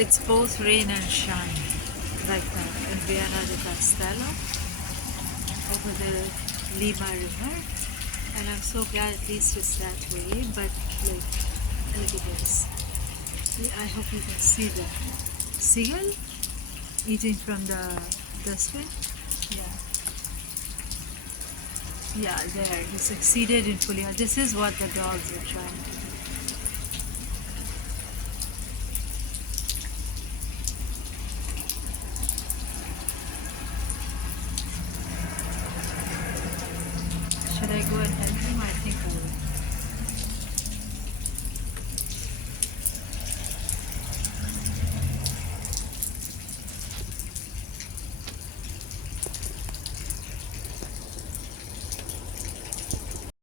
It's both rain and shine, like that. In Viana de Castelo, over the Lima River. And I'm so glad at least it's that way, but like, look at this. I hope you can see the seagull eating from the dustbin. Yeah. Yeah, there. He succeeded in pulling out. This is what the dogs were trying to do.